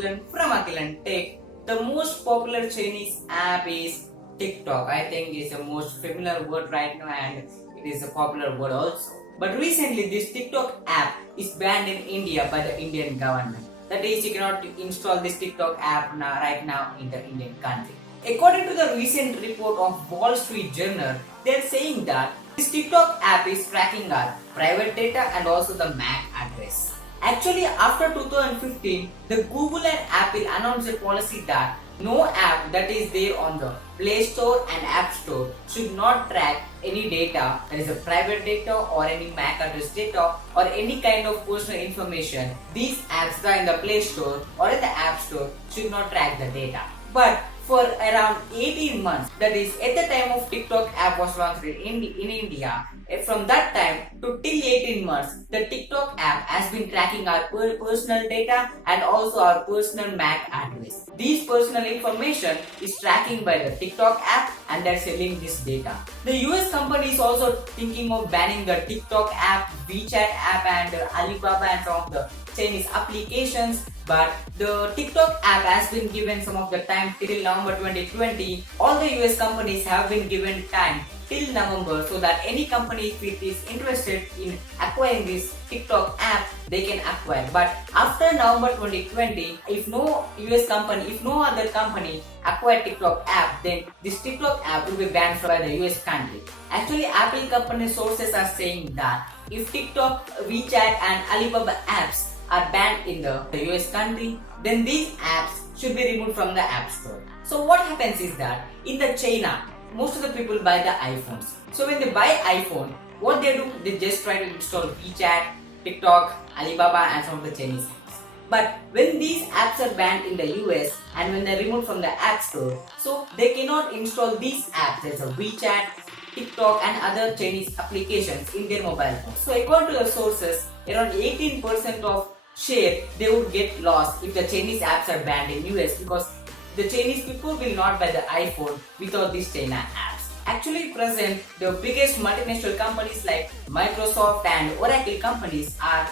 Akhilan from AkhilanTech. The most popular Chinese app is TikTok. I think it's the most familiar word right now and it is a popular word also. But recently this TikTok app is banned in India by the Indian government. That is, you cannot install this TikTok app right now in the Indian country. According to the recent report of Wall Street Journal, they are saying that this TikTok app is tracking our private data and also the MAC address. Actually, after 2015, the Google and Apple announced a policy that no app that is there on the Play Store and App Store should not track any data, that is a private data or any MAC address data or any kind of personal information. These apps that are in the Play Store or in the App Store should not track the data. But for around 18 months, that is at the time of TikTok app was launched in India, from that time to till 18 months, the TikTok app has been tracking our personal data and also our personal MAC address. These personal information is tracking by the TikTok app and they're selling this data. The US company is also thinking of banning the TikTok app, WeChat app and Alibaba and some of the Chinese applications, but the TikTok app has been given some of the time till November 2020. All the US companies have been given time till November so that any company if it is interested in acquiring this TikTok app, they can acquire. But after November 2020, if no US company, if no other company acquire TikTok app, then this TikTok app will be banned by the US country. Actually, Apple company sources are saying that if TikTok, WeChat and Alibaba apps are banned in the US country, then these apps should be removed from the App Store. So what happens is that in the China, most of the people buy the iPhones. So when they buy iPhone, what they do, they just try to install WeChat, TikTok, Alibaba and some of the Chinese apps. But when these apps are banned in the US and when they're removed from the App Store, so they cannot install these apps as a WeChat, TikTok and other Chinese applications in their mobile phone. So according to the sources, around 18% of share they would get lost if the Chinese apps are banned in US because the Chinese people will not buy the iPhone without these China apps. Actually present, the biggest multinational companies like Microsoft and Oracle companies are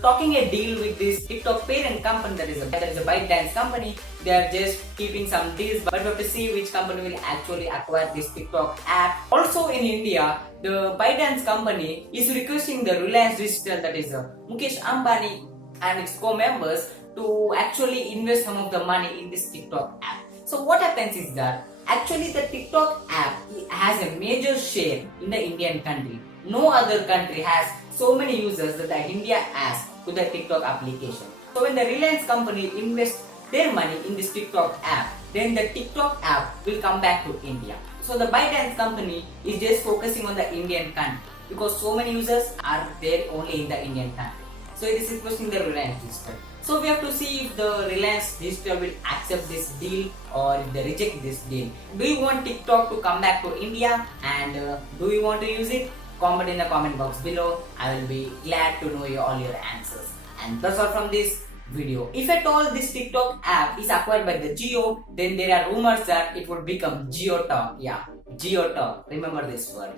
talking a deal with this TikTok parent company that is a ByteDance company. They are just keeping some deals, but we have to see which company will actually acquire this TikTok app. Also in India, the ByteDance company is requesting the Reliance Digital, that is Mukesh Ambani and its co-members, to actually invest some of the money in this TikTok app. So what happens is that actually the TikTok app has a major share in the Indian country. No other country has so many users that India has to the TikTok application. So when the Reliance company invests their money in this TikTok app, then the TikTok app will come back to India. So the ByteDance company is just focusing on the Indian country because so many users are there only in the Indian country. So it is requesting the Reliance Digital. So we have to see if the Reliance Digital will accept this deal or if they reject this deal. Do you want TikTok to come back to India and do you want to use it? Comment in the comment box below. I will be glad to know all your answers. And that's all from this video. If at all this TikTok app is acquired by the Jio, then there are rumors that it would become jiotok. Yeah, jiotok. Remember this word.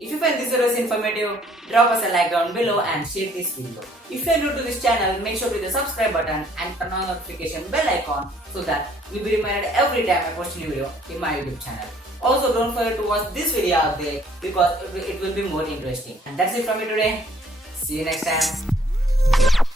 If you find this video informative, drop us a like down below and share this video. If you are new to this channel, make sure to hit the subscribe button and turn on the notification bell icon so that you'll be reminded every time I post a new video in my YouTube channel. Also, don't forget to watch this video out there because it will be more interesting. And that's it from me today. See you next time.